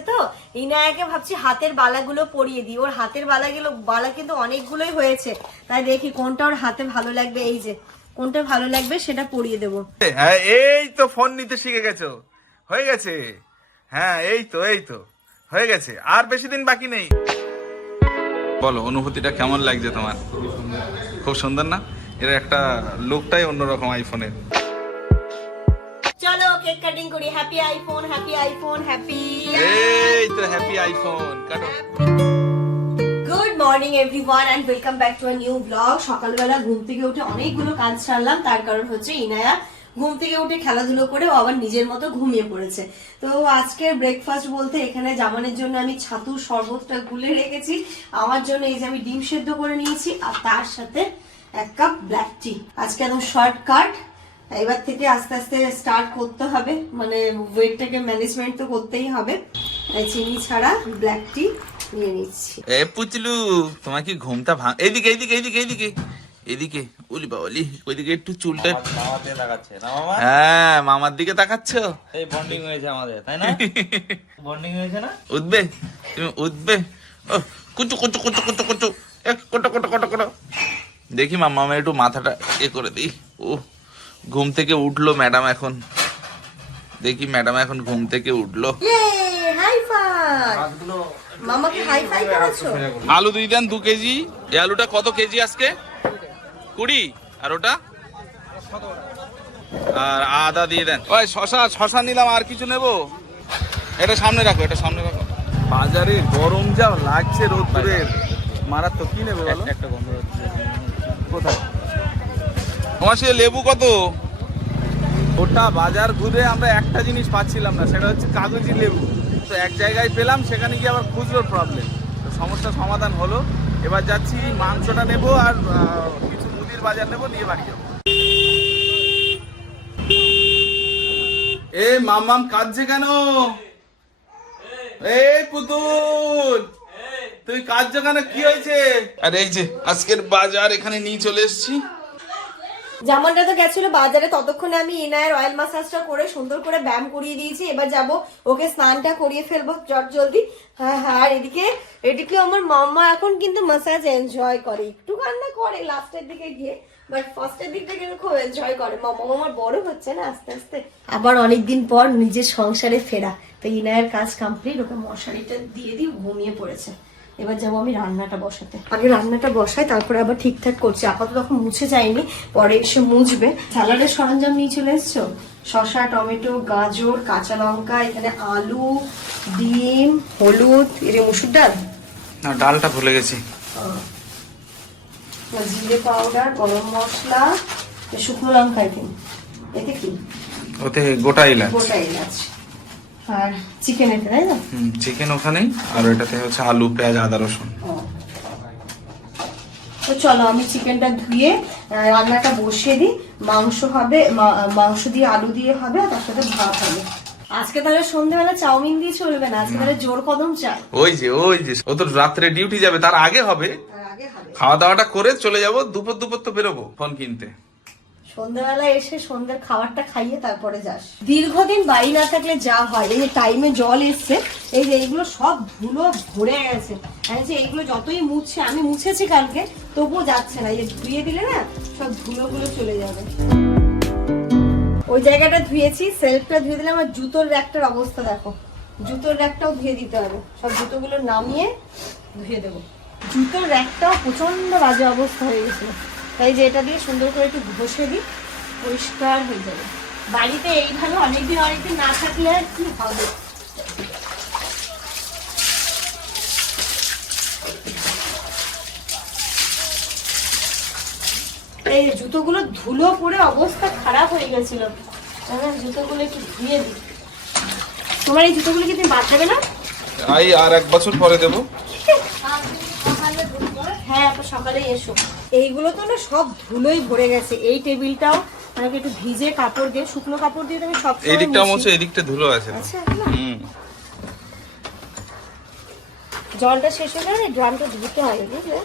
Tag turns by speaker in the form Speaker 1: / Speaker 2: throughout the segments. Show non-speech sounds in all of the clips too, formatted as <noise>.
Speaker 1: তো? ইনায়াকে ভাবছি হাতের বালাগুলো পরিয়ে দিই। ওর হাতের বালাগুলো, বালা কিন্তু অনেকগুলোই হয়েছে। তাই দেখি কোনটা ওর হাতে ভালো লাগবে। এই যে, কোনটা ভালো লাগবে সেটা পরিয়ে দেবো।
Speaker 2: হ্যাঁ এই তো ফোন নিতে শিখে গেছো। হয়ে গেছে? হ্যাঁ এই তো এই তো। হয়ে গেছে। আর বেশি দিন বাকি নেই। বলো, অনুভূতিটা কেমন লাগছে তোমার? খুব সুন্দর না? এর একটা লুকটাই অন্যরকম আইফোনের
Speaker 1: কেক কাটিং করি। Happy iPhone happy iPhone happy
Speaker 2: এই তো হ্যাপি আইফোন কাটো।
Speaker 1: Good morning everyone and welcome back to a new blog সকালবেলা ঘুম থেকে উঠে অনেকগুলো কাজ সারলাম তার কারণ হচ্ছে ইনায়া ঘুম থেকে উঠে খেলাধুলো করে ও আবার নিজের মতো ঘুমিয়ে পড়েছে। তো আজকের ব্রেকফাস্ট বলতে এখানে জামানের জন্য আমি ছাতুর শরবতটা গুলে রেখেছি। আমার জন্য এই যে আমি ডিম সেদ্ধ করে নিয়েছি আর তার সাথে এক কাপ ব্ল্যাক টি আজকে একদম শর্টকাট এবার থেকে আস্তে আস্তে স্টার্ট করতে হবে। মানে ওয়েটটাকে ম্যানেজমেন্ট তো করতেই হবে। চিনি ছাড়া ব্ল্যাক টি নিয়ে নিচ্ছি।
Speaker 2: এ পুচলু তোমার কি ঘুমটা ভাঙ এইদিকে এইদিকে এইদিকে এইদিকে এদিকে ওলি বাবলি ওইদিকে একটু চুলটা
Speaker 3: মামাতে তাকাচ্ছে না মামা?
Speaker 2: হ্যাঁ মামার দিকে তাকাচ্ছ?
Speaker 3: এই বন্ডিং হয়েছে আমাদের তাই না? <laughs> বন্ডিং হয়েছে না?
Speaker 2: উঠবে তুমি উঠবে। ও কুচু কুচু কুচু কুচু কুচু। এ কোটো কোটো কোটো কোটো। দেখি আমি একটু মাথাটা এ করে দিই। ও। ঘুম থেকে উঠল ম্যাডাম এখন। দেখি ম্যাডাম এখন ঘুম থেকে উঠল।
Speaker 1: হাই ফাই মামাকে হাই ফাই করেছ
Speaker 2: আলু দিয়ে দেন দু কেজি। এই আলুটা কত কেজি আজকে? কুড়ি। আর ওটা? আর আদা দিয়ে দেন। ওই শশা শশা নিলাম আর কিছু নেব? এটা সামনে রাখো এটা সামনে রাখো।
Speaker 3: বাজারে গরম যা লাগছে রোদ্দুরের মারাত্মক। কি নেবে একটা বন্ধ হচ্ছে।
Speaker 2: কোথায়? তোমার সে লেবু কত?
Speaker 3: ওটা বাজার ঘুরে আমরা একটা জিনিস পাচ্ছিলাম না সেটা হচ্ছে কাগজি লেবু। তো এক জায়গায় পেলাম সেখানে গিয়ে আবার খুচরোর প্রবলেম তো সমস্যার সমাধান হলো। এবার যাচ্ছি মাংসটা নেব আর কিছু মুদির বাজার নেব নিয়ে বাড়ি যাব।
Speaker 2: এ মামাম কাঁদছে কেন? এই পুতুল! তুই কাঁদছো কেন? কি হয়েছে? আর এই যে আজকের বাজার এখানে নিয়ে চলে এসেছি।
Speaker 1: জামানটা তো গেছিল বাজারে, ততক্ষণে আমি ইনায়ের অয়েল মাসাজটা করে সুন্দর করে ব্যায়াম করিয়ে দিয়েছি। এবার যাব, ওকে স্নানটা করিয়ে ফেলব চট জলদি। হ্যাঁ হ্যাঁ আর এদিকে এদিকে আমার মাম্মা এখন কিন্তু মাসাজ এনজয় করে। একটু কান্না করে লাস্টের দিকে গিয়ে বাট ফার্স্টের দিকটা কিন্তু খুব এনজয় করে। মামা আমার বড় হচ্ছে না আস্তে আস্তে। আবার অনেকদিন পর নিজের সংসারে ফেরা। তো ইনায়ের কাজ কমপ্লিট ওকে মশারিটা দিয়ে দিয়ে ঘুমিয়ে পড়েছে। এবার যাব আমি রান্নাটা বসাতে। আগে রান্নাটা বসাই তারপরে আবার ঠিকঠাক করছি। আপাতত এখন মুছে যায়নি পরে এসে মুছবে। স্যালাডের সরঞ্জাম নিয়ে চলে এসছো? শসা টমেটো গাজর কাঁচা লঙ্কা এখানে আলু ডিম হলুদ এর মুসুর ডাল?
Speaker 3: না ডালটা ভুলে গেছি।
Speaker 1: জিরে পাউডার গরম মশলা শুকনো লঙ্কা এতে এতে কি?
Speaker 2: ওতে গোটা এলাচ।
Speaker 1: গোটা এলাচ। আর চিকেন এতে তাই না?
Speaker 2: চিকেন ওখানেই আর এটাতে হচ্ছে আলু পেঁয়াজ আদা রসুন।
Speaker 1: তো চলো আমি চিকেনটা ধুয়ে রান্নাটা বসিয়ে দিই। মাংস হবে মাংস দিয়ে আলু দিয়ে হবে আর তার সাথে ভাত হবে। আজকে তাহলে সন্ধ্যাবেলা চাউমিন দিয়ে চলবে না? আজকে তাহলে জোর কদম চাই
Speaker 2: ওই যে ওই যে ও তো রাত্রে ডিউটি যাবে তার আগে হবে। তার আগে হবে। খাওয়া দাওয়াটা করে চলে যাব দুপুর দুপুর তো বেরোবো। ফোন কিনতে।
Speaker 1: সন্ধ্যাবেলা এসে সন্ধ্যের খাবারটা খাইয়ে তারপরে যাস। দীর্ঘদিন বাড়ি না থাকলে যা হয়, এই যে টাইমে জল এসছে, এই যে এইগুলো সব ধুলো ভরে গেছে। যে এইগুলো যতই মুছছে আমি মুছেছি কালকে, তবুও যাচ্ছে না। এই যে ধুয়ে দিলে না, সব ধুলোগুলো চলে যাবে। ওই জায়গাটা ধুয়েছি সেলফটা ধুয়ে দিলে আমার জুতোর র্যাকটার অবস্থা দেখো। জুতোর র্যাকটাও ধুয়ে দিতে হবে। সব জুতোগুলো নামিয়ে ধুয়ে দেবো। জুতোর র্যাকটাও প্রচণ্ড বাজে অবস্থা হয়ে গেছিল। তাই যে এটা দিয়ে সুন্দর করে একটু ঘষে দিই পরিষ্কার হয়ে যাবে। বাড়িতে এইভাবে অনেকদিন অনেকদিন না থাকলে আর কি হবে? এই জুতোগুলো ধুলো পরে অবস্থা খারাপ হয়ে গেছিল। জুতোগুলো একটু ধুয়ে দিই। তোমার এই জুতোগুলো কি তুমি বাদ দেবে না?
Speaker 2: আই আর এক বছর পরে দেবো।
Speaker 1: হ্যাঁ আপনি সকালে এসো। এইগুলো তো না সব ধুলোই ভরে গেছে। এই টেবিলটাও আমাকে একটু ভিজে কাপড় দিয়ে শুকনো কাপড় দিয়ে আমি সব
Speaker 2: এই দিকটা মনে এই দিকটা ধুলো আছে আচ্ছা হুম।
Speaker 1: জলটা শেষ হয়ে গেলে ড্রামটা ধুতে হয় বুঝলে?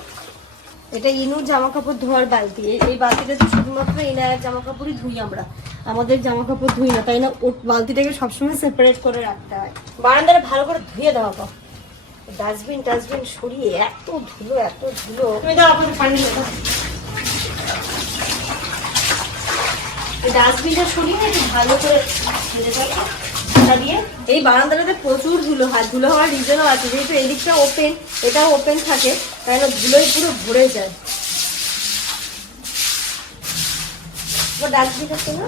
Speaker 1: এটা ইনুর জামা কাপড় ধোয়ার বালতি। এই- বালতিটা তো শুধুমাত্র ইনায়ের জামা কাপড়ই ধুই আমরা। আমাদের জামা কাপড় ধুই না তাই না? ওর বালতিটাকে সবসময় সেপারেট করে রাখতে হয়। বারান্দাটা ভালো করে ধুয়ে দেওয়া ডাস্টবিন টাস্টবিন সরিয়ে এত ধুলো এত ধুলো। তুমি দাও আপনাদের পানি দাও। ডাস্টবিনটা সরিয়ে একটু ভালো করে দেবো দিয়ে। এই বারান্দাটাতে প্রচুর ধুলো হয় ধুলো হওয়ার রিজনও আছে। যেহেতু এই দিকটা ওপেন এটাও ওপেন থাকে তাই না ধুলোই পুরো ভরে যায়। ডাস্টবিন আছে না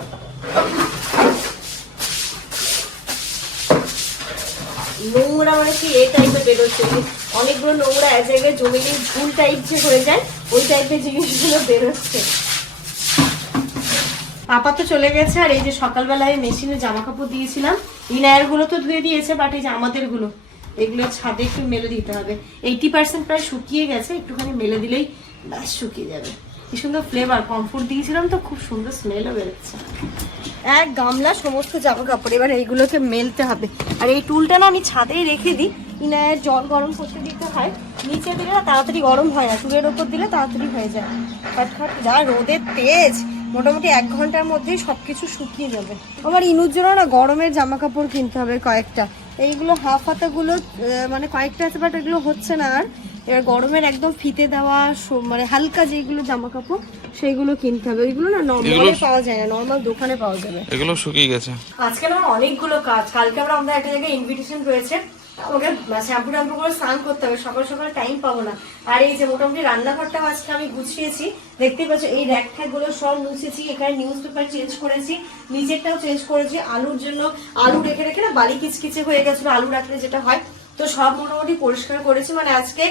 Speaker 1: নোংরা মানে কি, এই টাইপের বেরোচ্ছে অনেকগুলো নোংরা এক জায়গায় জমে গিয়ে ঝুল টাইপ যে হয়ে যায়, ওই টাইপের জিনিসগুলো বেরোচ্ছে পাপা তো চলে গেছে, আর এই যে সকালবেলায় মেশিনে জামা কাপড় দিয়েছিলাম ইনায়ারগুলো তো ধুয়ে দিয়েছে বাট এই যে আমাদেরগুলো এগুলো ছাদে একটু মেলে দিতে হবে। এইটি পার্সেন্ট প্রায় শুকিয়ে গেছে, একটুখানি মেলে দিলেই ব্যাস শুকিয়ে যাবে। কি সুন্দর ফ্লেভার কমফোর্ট দিয়েছিলাম তো, খুব সুন্দর স্মেলও বেরোচ্ছে। এক গামলা সমস্ত জামা কাপড় এবার এইগুলোকে মেলতে হবে। আর এই টুলটা না আমি ছাদেই রেখে দিই। ইনায়ের জল গরম করতে দিতে হয়। নিচে দিলে না তাড়াতাড়ি গরম হয় না টুলের ওপর দিলে তাড়াতাড়ি হয়ে যায়। খাট খাট যা রোদের তেজ, মোটামুটি এক ঘণ্টার মধ্যেই সবকিছু শুকিয়ে যাবে। আমার ইনুর জন্য না গরমের জামা কাপড় কিনতে হবে কয়েকটা। এইগুলো হাফ হাতাগুলো মানে কয়েকটা আছে বাট এগুলো হচ্ছে না আর। এবার গরমের একদম ফিতে দেওয়া মানে হালকা যেগুলো জামা কাপড় সেইগুলো কিনতে হবে। ওইগুলো না নর্মালে পাওয়া যায় না নর্মাল দোকানে পাওয়া যাবে।
Speaker 2: এগুলো শুকিয়ে গেছে।
Speaker 1: আজকে না অনেকগুলো কাজ কালকে আমরা আমাদের একটা জায়গায় ইনভিটেশন রয়েছে। আমাকে শ্যাম্পু ট্যাম্পু করে স্নান করতে হবে, সকাল সকাল টাইম পাবো না। আর এই যে মোটামুটি রান্নাঘরটাও আজকে আমি গুছিয়েছি দেখতে পাচ্ছ, এই র্যাকগুলো সব মুছেছি, এখানে নিউজ পেপার চেঞ্জ করেছি, নিজেরটাও চেঞ্জ করেছি, আলুর জন্য আলু রেখে রেখে না বালি কিচকিচে হয়ে গেছিল, আলু রাখলে যেটা হয়। তো সব মোটামুটি পরিষ্কার করেছি মানে আজকে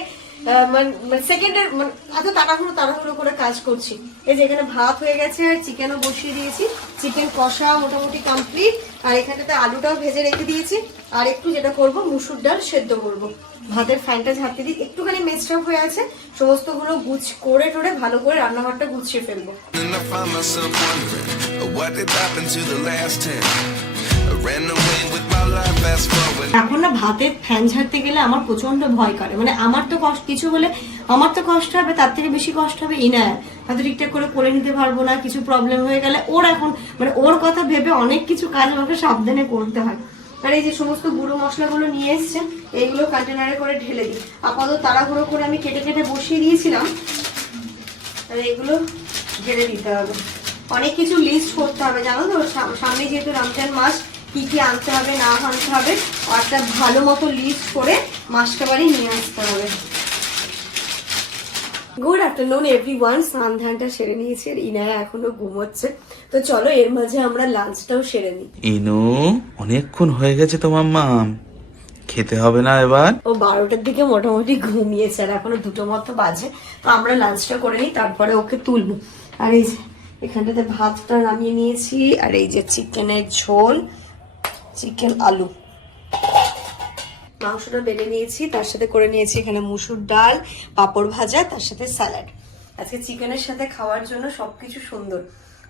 Speaker 1: মানে সেকেন্ডের মানে এত তাড়াহুড়ো তাড়াহুড়ো করে কাজ করছি। এই যে এখানে ভাত হয়ে গেছে আর চিকেনও বসিয়ে দিয়েছি। চিকেন কষা মোটামুটি কমপ্লিট আর এখানেতে আলুটাও ভেজে রেখে দিয়েছি। আর একটু যেটা করব, মুসুর ডাল সেদ্ধ করব। ভাতের ফ্যানটা ঝাড়তে দিই। একটুখানি মেস্টাপ হয়ে আছে। সমস্তগুলো গুছ, করে টোরে ভালো করে রান্নাঘরটা গুছিয়ে ফেলব। এখন না ভাতের ফ্যান ঝাড়তে গেলে আমার প্রচণ্ড ভয় করে। মানে আমার তো কষ্ট কিছু হলে আমার তো কষ্ট হবে, তার থেকে বেশি কষ্ট হবে ইনায় হয়তো ঠিকঠাক করে করে নিতে পারব না, কিছু প্রবলেম হয়ে গেলে ওর এখন মানে ওর কথা ভেবে অনেক কিছু কাজ আমাকে সাবধানে করতে হয়। আর এই যে সমস্ত গুঁড়ো মশলাগুলো নিয়ে এসছে এইগুলো কন্টেনারে করে ঢেলে দিই। আপাতত তাড়াহুড়ো করে আমি কেটে কেটে বসিয়ে দিয়েছিলাম। আর এগুলো ঢেলে দিতে হবে। অনেক কিছু লিস্ট করতে হবে, জানো তো? সাম- সামনে যেহেতু রমজান মাস কি কি আনতে হবে না আনতে হবে একটা ভালো মতো লিস্ট করে মাসটা বাড়ি নিয়ে আসতে হবে। গুড আফটারনুন এভরি ওয়ান স্নান ধ্যানটা সেরে নিয়েছি আর ইনায়া এখনও ঘুমোচ্ছে। তো চলো এর মাঝে আমরা লাঞ্চটাও সেরে নিই।
Speaker 2: ইনু অনেকক্ষণ হয়ে গেছে তো মাম্মা খেতে হবে না এবার।
Speaker 1: ও বারোটার দিকে মোটামুটি ঘুমিয়েছে আর এখনও দুটো মতো বাজে। তো আমরা লাঞ্চটা করে নিই তারপরে ওকে তুলবো। আর এই যে এখানটাতে ভাতটা নামিয়ে নিয়েছি। আর এই যে চিকেনের ঝোল। চিকেন আলু। মাংসটা বেলে নিয়েছি তার সাথে করে নিয়েছি এখানে মুসুর ডাল পাঁপড় ভাজা তার সাথে স্যালাড। আজকে চিকেনের সাথে খাওয়ার জন্য সবকিছু সুন্দর।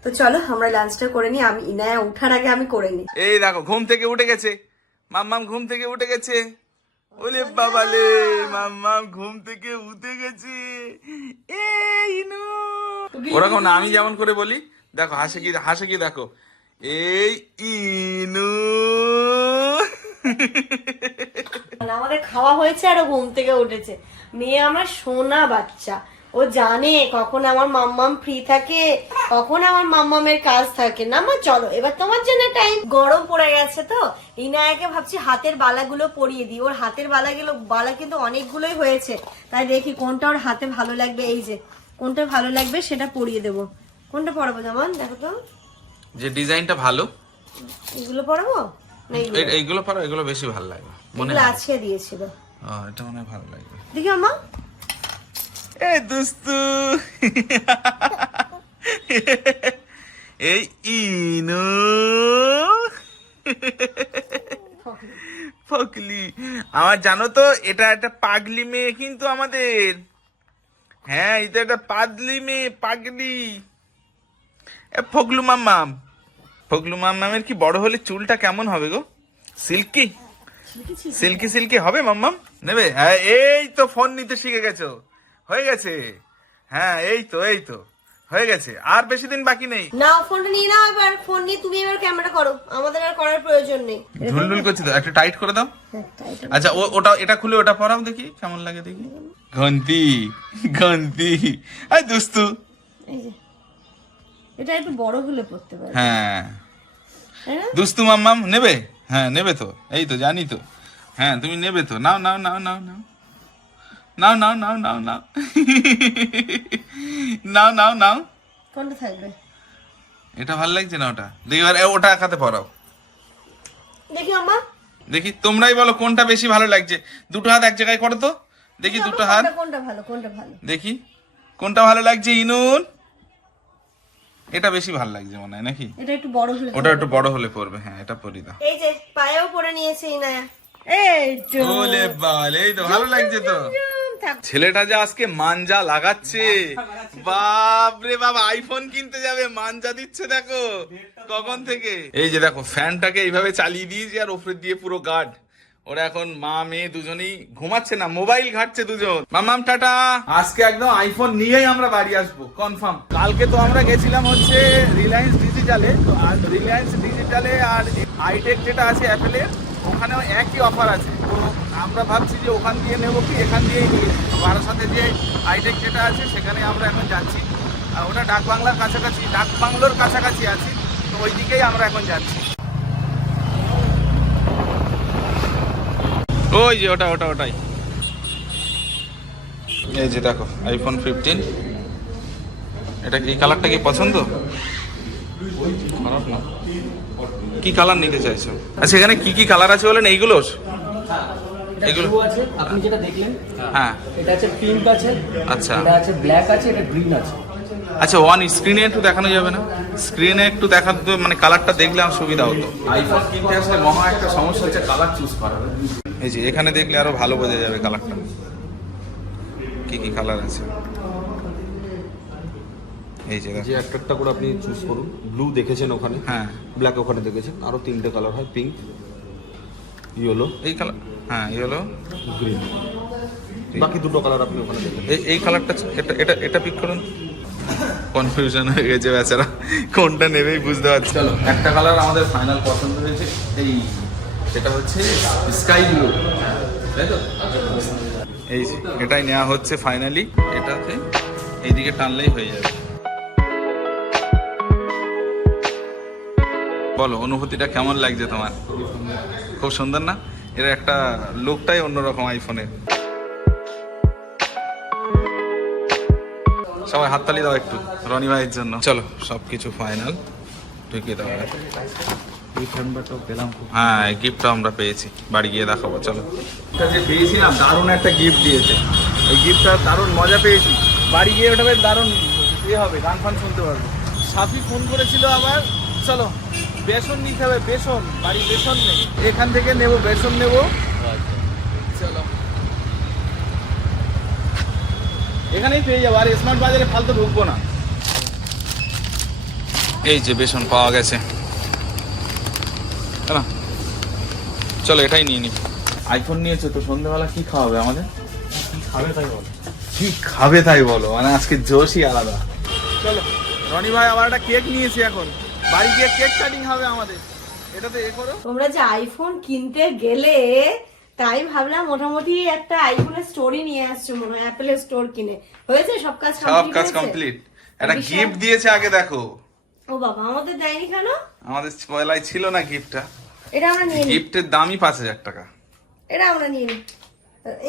Speaker 1: তো চলো আমরা লাঞ্চটা করে নিই। আমি ইনায়া উঠার আগে আমি করে নিই।
Speaker 2: এই দেখো ঘুম থেকে উঠে গেছে। মাম্মাম ঘুম থেকে উঠে গেছে। ওলে বাবালে মাম্মাম ঘুম থেকে উঠে গেছে। এই ইনু ওরকম না আমি যেমন করে বলি দেখো হাসে কি হাসে কি দেখো। এই ইনু।
Speaker 1: মানে আমাদের খাওয়া হয়েছে আর ঘুম থেকে উঠেছে। মেয়ে আমার সোনা বাচ্চা। ও জানে কখন আমার মাম্মাম ফ্রি থাকে, কখন আমার মাম্মামের কাজ থাকে। না মা, চলো, এবার তোমার জন্য টাইম গরম পড়ে গেছে তো, ইনায়াকে ভাবছি হাতের বালাগুলো পরিয়ে দিই। ওর হাতের বালাগুলো, বালা কিন্তু অনেকগুলোই হয়েছে। তাই দেখি কোনটা ওর হাতে ভালো লাগবে। এই যে, কোনটা ভালো লাগবে সেটা পরিয়ে দেবো। কোনটা পরাবো যেমন দেখো তো।
Speaker 2: যে ডিজাইনটা ভালো।
Speaker 1: এগুলো পরাবো?
Speaker 2: এইগুলো? পারো এগুলো বেশি ভালো লাগবে।
Speaker 1: মনে হয়। আছে দিয়েছিল।
Speaker 2: ও, এটা মনে ভালো লাগবে। দেখি আমা এ দুস্তু। এই ইনু। ফকলি। আমার জানো তো এটা একটা পাগলি মেয়ে কিন্তু আমাদের। হ্যাঁ এটা একটা পাগলি মেয়ে পাগলি। এ ফগলু মাম্মাম ফগলু মাম্মামের কি বড় হলে চুলটা কেমন হবে গো? সিল্কি? Silky silky. হবে মাম্মাম নেবে? হ্যাঁ এই তো ফোন নিতে শিখে গেছো। হয়ে গেছে। হ্যাঁ এই তো এই তো। হয়ে গেছে। আর বেশি দিন বাকি নেই।
Speaker 1: না ফোনটা নিয়ে নাও এবার। ফোন নিয়ে তুমি এবার ক্যামেরা করো। আমাদের আর করার প্রয়োজন নেই।
Speaker 2: ঝুলঝুল করছি তো। একটা টাইট করে দাও। হ্যাঁ, আচ্ছা ও ওটা এটা খুলে ওটা পরাও দেখি। কেমন লাগে দেখি? ঘন্টি ঘন্টি। আই দুস্তু। এই যে।
Speaker 1: এটা একটু বড় হলে পড়তে পারে
Speaker 2: হ্যাঁ। দুস্তু মাম্মাম নেবে? হ্যাঁ নেবে তো। এই তো জানি তো। হ্যাঁ তুমি নেবে তো। নাও নাও নাও নাও নাও। নাও নাও নাও নাও নাও। নাও নাও নাও। কোনটা থাকবে? এটা ভালো লাগছে না ওটা? দেখি এবার ওটা একাতে পরাও দেখি আমা দেখি তোমরাই বলো কোনটা বেশি ভালো লাগছে। দুটো হাত এক জায়গায় করো তো। দেখি দুটো হাত।
Speaker 1: কোনটা ভালো কোনটা ভালো?
Speaker 2: দেখি। কোনটা ভালো লাগছে ইনুন? এটা বেশি ভালো লাগছে মনে হয় নাকি?
Speaker 1: এটা একটু বড় হলে
Speaker 2: ওটা একটু বড় হলে পড়বে হ্যাঁ এটা পরি দাও
Speaker 1: এই যে পায়েও পরে নিয়েছে ইনায়া। এই তো।
Speaker 2: ওলে বাল এই তো ভালো লাগছে তো। ছেলেটা যে আজকে মানজা লাগাচ্ছে। বাপ রে বাবা আইফোন কিনতে যাবে মানজা দিচ্ছে দেখো। কখন থেকে? এই যে দেখো ফ্যানটাকে এইভাবে চালিয়ে দিয়েছি আর ওপরে দিয়ে পুরো গার্ড ওরা এখন মা মেয়ে দুজনেই ঘুমাচ্ছে না মোবাইল ঘাটছে দুজন। মামাম টাটা। আজকে একদম আইফোন নিয়েই আমরা বাড়ি আসব কনফার্ম কালকে তো আমরা গেছিলাম হচ্ছে রিলায়েন্স ডিজিটালে তো আর রিলায়েন্স ডিজিটালে আর আইটেক যেটা আছে অ্যাপেলের ওখানেও একই অফার আছে। তো আমরা ভাবছি যে ওখান দিয়ে নেব কি এখান দিয়েই নিয়ে আমার সাথে যে হাইটেক যেটা আছে সেখানে আমরা এখন যাচ্ছি। আর ওটা ডাক বাংলার কাছাকাছি ডাক বাংলোর কাছাকাছি আছে। তো ওই দিকেই আমরা এখন যাচ্ছি। ওই যে ওটা ওটা ওটাই। এই যে দেখো আইফোন ফিফটিন এটা এই কালারটা কি পছন্দ? খারাপ না। কি কালার নিতে চাইছো? আচ্ছা এখানে কি কি কালার আছে বলেন? এইগুলোর?
Speaker 3: এগুলো- আছে আপনি যেটা দেখলেন হ্যাঁ। এটা আছে পিঙ্ক আছে আচ্ছা। এটা আছে ব্ল্যাক আছে এটা গ্রিন আছে।
Speaker 2: আচ্ছা ওয়ান স্ক্রিনে একটু দেখানো যাবে না? স্ক্রিনে একটু দেখাতে মানে কালারটা দেখলে আমার সুবিধা হতো। আইফোন কিনতে আসলে মহা একটা সমস্যা হচ্ছে কালার চুজ করা এই যে এখানে দেখলে আরও ভালো বোঝা যাবে কালারটা কি কি কালার আছে? এই যে দেখো। যে
Speaker 3: একটা একটা করে আপনি চুজ করুন। ব্লু দেখেছেন ওখানে? হ্যাঁ। ব্ল্যাক ওখানে দেখেছেন। আরও তিনটে কালার হয় পিঙ্ক ইয়েলো
Speaker 2: এই কালার হ্যাঁ এই হলো
Speaker 3: গ্রিন বাকি দুটো কালার আপনি ওখানে দেখেন
Speaker 2: এই এই কালারটা এটা এটা এটা পিক করুন। কনফিউশন হয়ে গেছে বেচারা। কোনটা নেবেই বুঝতে পারছি
Speaker 3: চলো একটা কালার আমাদের ফাইনাল পছন্দ হয়েছে এই সেটা হচ্ছে স্কাই ব্লু তাই তো?
Speaker 2: এই যে, এটাই নেওয়া হচ্ছে ফাইনালি এটাতে এইদিকে টানলেই হয়ে যাবে। বলো অনুভূতিটা কেমন লাগছে তোমার? খুব সুন্দর না? এর একটা লুকটাই অন্যরকম আইফোনের সবাই হাততালি দাও একটু। রনি ভাইয়ের জন্য। চলো সবকিছু ফাইনাল ঢুকিয়ে দাও হ্যাঁ গিফটটা আমরা পেয়েছি। বাড়ি গিয়ে দেখাবো চলো।
Speaker 3: যে পেয়েছিলাম দারুণ একটা গিফট দিয়েছে। এই গিফটটা দারুণ মজা পেয়েছি। বাড়ি গিয়ে ওটা বেশ দারুণ ইয়ে হবে গান ফান শুনতে পারব। সাফি ফোন করেছিল আবার চলো বেসন নিতে হবে বেসন বাড়ি বেসন নেই। এখান থেকে নেব বেসন নেব। এখানেই পেয়ে যাব আর স্মার্ট বাজারে ফালতু ঢুকবো না। এই যে বেসন পাওয়া গেছে। না চলো এটাই নিয়ে নি। আইফোন নিয়েছো তো সন্ধ্যেবেলা কি খাওয়াবে আমাদের? খাবে তাই বল। কি খাবে তাই বলো মানে আজকে জোশই আলাদা। চলো রনি ভাই আবার একটা কেক নিয়েছি এখন। বাড়ি গিয়ে কেক কাটিং হবে আমাদের। এটাতে এ করো। তোমরা যে আইফোন কিনতে গেলে তাই ভাবলাম মোটামুটি একটা আইফোনের স্টোরি নিয়ে আসছো মনে হয় অ্যাপেলের স্টোর কিনে। হয়েছে? সব কাজ সব কাজ কমপ্লিট একটা গিফট দিয়েছে আগে দেখো। ও বাবা আমাদের দেয়নি কেন? আমাদের পয়লায় ছিল না গিফটটা এটা আমরা নিয়ে গিফটের দামই পাঁচ হাজার টাকা। এটা আমরা নিয়ে নিই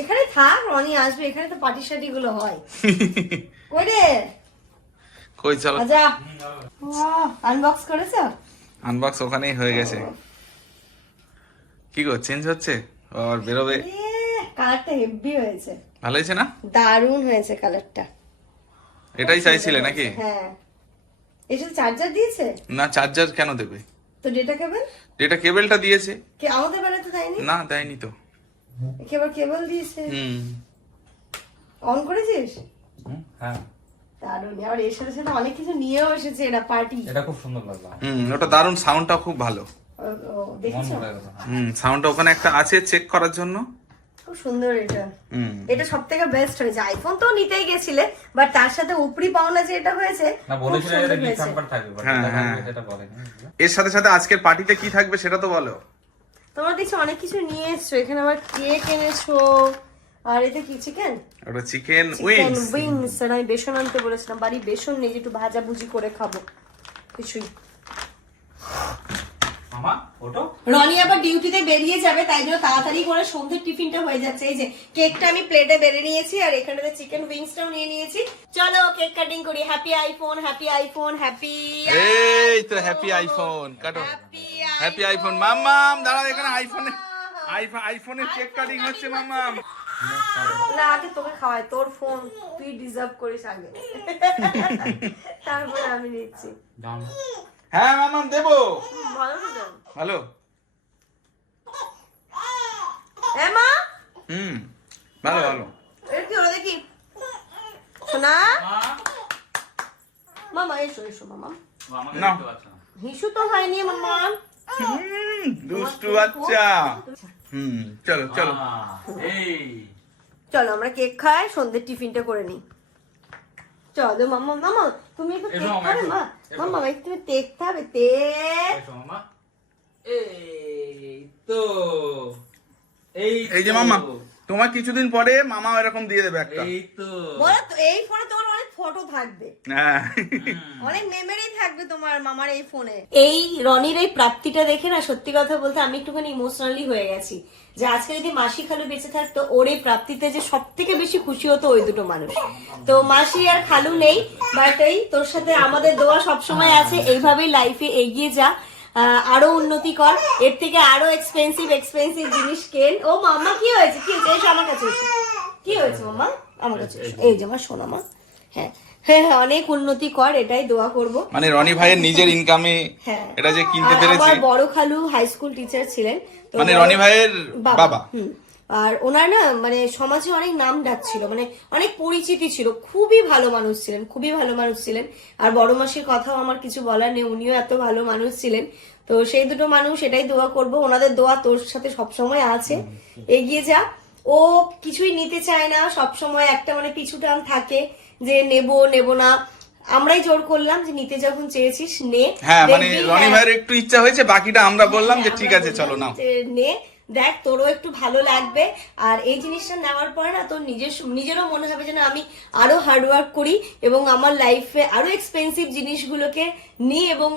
Speaker 3: এখানে থাক রনি আসবে এখানে তো পার্টি সার্টি গুলো হয়। <laughs> কই রে? কই চলো। আজা। আনবক্স করেছ? আনবক্স ওখানেই হয়ে গেছে। কি গো চেঞ্জ হচ্ছে? আর বেরোবে? কালারটা হেভি হয়েছে। ভালো হয়েছে না? দারুণ হয়েছে কালারটা এটাই চাইছিলে নাকি? হ্যাঁ। এসব চার্জার দিয়েছে? না চার্জার কেন দেবে? তো ডেটা কেবল যেটা কেবেলটা দিয়েছে। কে আমাদের বেলাতে দেয়নি? না দেয়নি তো। কেবল কেবল দিয়েছে। হুম। অন করেছিস? হ্যাঁ। দারুণ। আর এর সাথে সাথে অনেক কিছু নিয়েও এসেছে এটা পার্টি এটা খুব সুন্দর লাগল। হুম ওটা দারুণ সাউন্ডটা খুব ভালো। হুম সাউন্ডটা ওখানে একটা আছে চেক করার জন্য। খুব সুন্দর এটা। এটা সব থেকে বেস্ট হয়েছে। আইফোন তো নিতেই গেছিলে বাট তার সাথে উপরি পাওনা যে এটা হয়েছে না বলেছিল এটা গিফট হ্যাম্পার থাকবে but হ্যাঁ, হ্যাঁ। বলেনি। এর সাথে সাথে আজকের পার্টিতে কি থাকবে সেটা তো বলো। তোমরা দেখছি অনেক কিছু নিয়ে এসছো। এখানে আবার কেক এনেছো আর এটা কি চিকেন ওটা চিকেন চিকেন উইংস উইংস আর আমি বেসন আনতে বলেছিলাম। বাড়ি বেসন নেই যে একটু ভাজা ভুজি করে খাব। কিছুই। মামা ওটো রনি আবার ডিউটিতে বেরিয়ে যাবে তাই জন্য তাড়াতাড়ি করে সন্ধ্যের টিফিনটা হয়ে যাচ্ছে। এই যে কেকটা আমি প্লেটে বেড়ে নিয়েছি আর এখানে চিকেন উইংসটাও নিয়ে নিয়েছি। চলো কেক কাটিং করি। Happy iPhone happy iPhone happy এই তো হ্যাপি আইফোন কাটো। হ্যাপি আইফোন মাম্মাম দাঁড়াও এখানে আইফোনে আইফোন আইফোনের কেক কাটিং হচ্ছে মাম্মাম না আগে তোকে খাওয়াই। তোর ফোন তুই ডিজার্ভ করিস আগে। <laughs> তারপরে আমি নিচ্ছি। দাম হ্যাঁ মাম্মাম দেবো। হুম, ভালো তো এ মা। হুম ভালো ভালো। এর কি হলো দেখি। মা মামা এসো এসো মামা না। হিসু তো হয়নি মামা হুম, দুষ্টু বাচ্চা। হুম চলো চলো। এই। চলো আমরা কেক খাই সন্ধ্যের টিফিনটা করে নিই। চলো মামা মামা তুমি একটু কেক মামা, খাবে মা। এসো। মামা একটু তুমি দেখতে হবে তে এই তো এই এই যে তো, মামা তোমার কিছুদিন পরে মামা এরকম দিয়ে দেবে একটা এই তো বলো তো এই ফোনে তোমার ফটো থাকবে। হ্যাঁ। অনেক মেমোরি থাকবে তোমার মামার এই ফোনে এই রনির এই প্রাপ্তিটা দেখে না সত্যি কথা বলতে আমি একটুখানি ইমোশনালি হয়ে গেছি। যে আজকে যদি মাসি খালু বেঁচে থাকতো ওর এই প্রাপ্তিতে যে সব থেকে বেশি খুশি হতো ওই দুটো মানুষ। তো মাসি আর খালু নেই বাট এই তোর সাথে আমাদের দোয়া সবসময় আছে এইভাবেই লাইফে এগিয়ে যা। আহ, আরও উন্নতি কর। এর থেকে আরও এক্সপেন্সিভ এক্সপেন্সিভ জিনিস কেন। ও মামা কি হয়েছে? কি হয়েছে? আমার কাছে এসো। কি হয়েছে মামা আমার কাছে এই যে আমার সোনা মা হ্যাঁ হ্যাঁ হ্যাঁ, অনেক উন্নতি কর এটাই দোয়া করব। মানে রনি ভাইয়ের নিজের ইনকামে হ্যাঁ। এটা যে কিনতে পেরেছে। আমার বড় খালু হাই স্কুল টিচার ছিলেন মানে রনি ভাইয়ের বাবা। আর ওনার না মানে সমাজে অনেক নাম ডাক ছিল মানে অনেক পরিচিতি ছিল খুবই ভালো মানুষ ছিলেন খুবই ভালো মানুষ ছিলেন। আর বড় মাসির কথাও আমার কিছু বলার নেই উনিও এত ভালো মানুষ ছিলেন। তো সেই দুটো মানুষ এটাই দোয়া করব ওনাদের দোয়া তোর সাথে সবসময় আছে। এগিয়ে যা। ও কিছুই নিতে চায় না সবসময় একটা মানে পিছু টান থাকে। যে নেব নেব না। আমরাই জোর করলাম যে নিতে যখন চেয়েছিস নে। হ্যাঁ মানে রনি হ্যাঁ, ভাইয়ের একটু ইচ্ছা হয়েছে বাকিটা আমরা বললাম যে হ্যাঁ, ঠিক আছে চলো নাও। নে দেখ তোরও একটু ভালো লাগবে। আর এই জিনিসটা নেওয়ার পরে না তোর নিজের নিজেরও মনে হবে যে না আমি আরও হার্ডওয়ার্ক করি এবং আমার লাইফে আরও এক্সপেন্সিভ জিনিসগুলোকে নিই এবং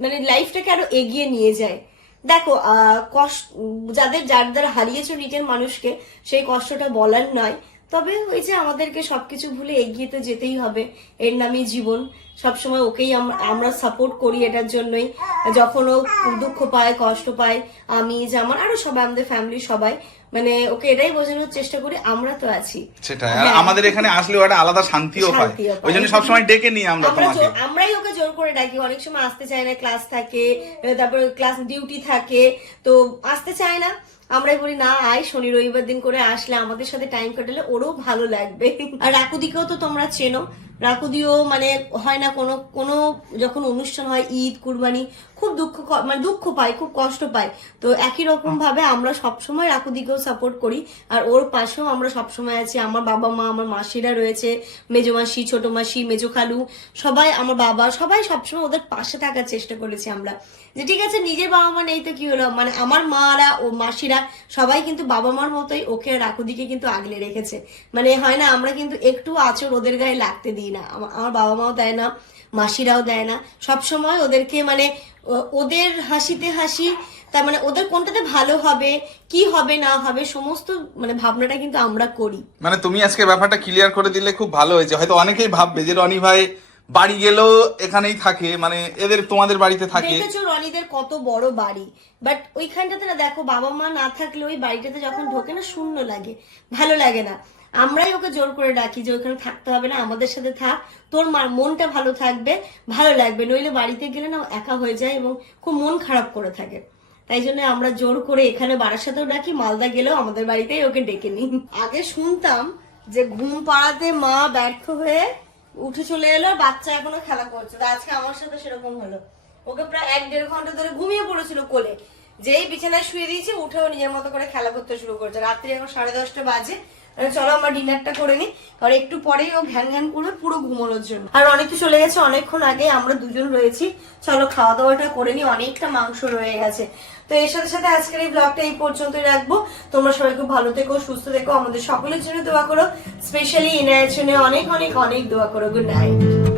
Speaker 3: মানে লাইফটাকে আরও এগিয়ে নিয়ে যায়। দেখো আহ, কষ্ট যাদের যার দ্বারা হারিয়েছো নিজের মানুষকে সেই কষ্টটা বলার নয়। তবে ওই যে আমাদেরকে সবকিছু ভুলে এগিয়ে তো যেতেই হবে। এর নামই জীবন। সবসময় ওকেই আমরা- আমরা সাপোর্ট করি এটার জন্যই। যখন ও দুঃখ পায় কষ্ট পায় আমি যেমন আরও সবাই আমাদের ফ্যামিলি সবাই মানে ওকে এটাই বোঝানোর চেষ্টা করি আমরা তো আছি। সেটাই। হ্যাঁ। আমাদের এখানে আসলেও একটা আলাদা শান্তিও পায়। ওই জন্য সবসময় ডেকে নিই আমরা আমরা তোমাকে। আমরাই ওকে জোর করে ডাকি। অনেক সময় আসতে চায় না ক্লাস থাকে তারপর ক্লাস ডিউটি থাকে তো আসতে চায় না। আমরাই বলি, না, আয়, শনি রবিবার দিন করে আসলে আমাদের সাথে টাইম কাটালে ওরও ভালো লাগবে। আর রাকুদিকেও তো তোমরা চেনো রাকুদিও মানে হয় না কোনো কোনো যখন অনুষ্ঠান হয়, ঈদ, কুরবানি, খুব দুঃখ মানে দুঃখ পায়, খুব কষ্ট পায়। তো একই রকম ভাবে আমরা সবসময় রাকুদিকেও সাপোর্ট করি। আর ওর পাশেও আমরা সবসময় আছি। আমার বাবা মা, আমার মাসিরা রয়েছে, মেজো মাসি, ছোট মাসি, মেজো খালু, সবাই আমার বাবা, সবাই সবসময় ওদের পাশে থাকার চেষ্টা করেছি আমরা। যে ঠিক আছে, নিজের বাবা মা নেই তো কি হলো? মানে আমার মারা ও মাসিরা সবাই কিন্তু বাবা মার মতোই ওকে রাকুদিকে কিন্তু আগলে রেখেছে। মানে হয় না, আমরা কিন্তু একটু আচর ওদের গায়ে লাগতে দিই। না আমার বাবা মাও দেয় না মাসিরাও দেয় না সব সময় ওদেরকে মানে ওদের হাসিতে হাসি তার মানে ওদের কোনটাতে ভালো হবে কি হবে না হবে সমস্ত মানে ভাবনাটা কিন্তু আমরা করি। মানে তুমি আজকে ব্যাপারটা ক্লিয়ার করে দিলে খুব ভালো হয়েছে। হয়তো অনেকেই ভাববে যে রনি ভাই বাড়ি গেলেও এখানেই থাকে মানে এদের তোমাদের বাড়িতে থাকে। দেখেছ রনিদের কত বড় বাড়ি। বাট ওইখানটাতে না দেখো বাবা মা না থাকলে ওই বাড়িটাতে যখন ঢোকে না শূন্য লাগে ভালো লাগে না। আমরাই ওকে জোর করে ডাকি যে ওখানে থাকতে হবে না, আমাদের সাথে থাক। তোর মার মনটা ভালো থাকবে, ভালো লাগবে। নইলে বাড়িতে গেলে না একা হয়ে যায় এবং খুব মন খারাপ করে থাকে। তাই জন্য আমরা জোর করে এখানে বারাসাতেও ডাকি, মালদা গেলেও আমাদের বাড়িতেই ওকে ডেকে নিই। আগে শুনতাম যে ঘুম পাড়াতে মা ব্যর্থ হয়ে উঠে চলে এলো বাচ্চা এখনও খেলা করছে। তা আজকে আমার সাথে সেরকম হলো। ওকে প্রায় এক দেড় ঘণ্টা ধরে ঘুমিয়ে পড়েছিল কোলে। যেই বিছানায় শুয়ে দিয়েছি, উঠেও নিজের মতো করে খেলা করতে শুরু করেছে। রাত্রি এখন সাড়ে দশটা বাজে। চলো আমার ডিনারটা করে নিই। আর একটু পরেই ও ঘ্যান ঘ্যান করবে পুরো ঘুমানোর জন্য। আর অনেক তো চলে গেছে, অনেকক্ষণ আগে আমরা দুজন রয়েছি। চলো খাওয়া দাওয়াটা করে নিই, অনেকটা মাংস রয়ে গেছে। তো এর সাথে সাথে আজকের এই ব্লগটা এই পর্যন্তই রাখব। তোমরা সবাই খুব ভালো থেকো, সুস্থ থেকো, আমাদের সকলের জন্য দোয়া করো। স্পেশালি ইনায়ের জন্য অনেক অনেক অনেক দোয়া করো। Good night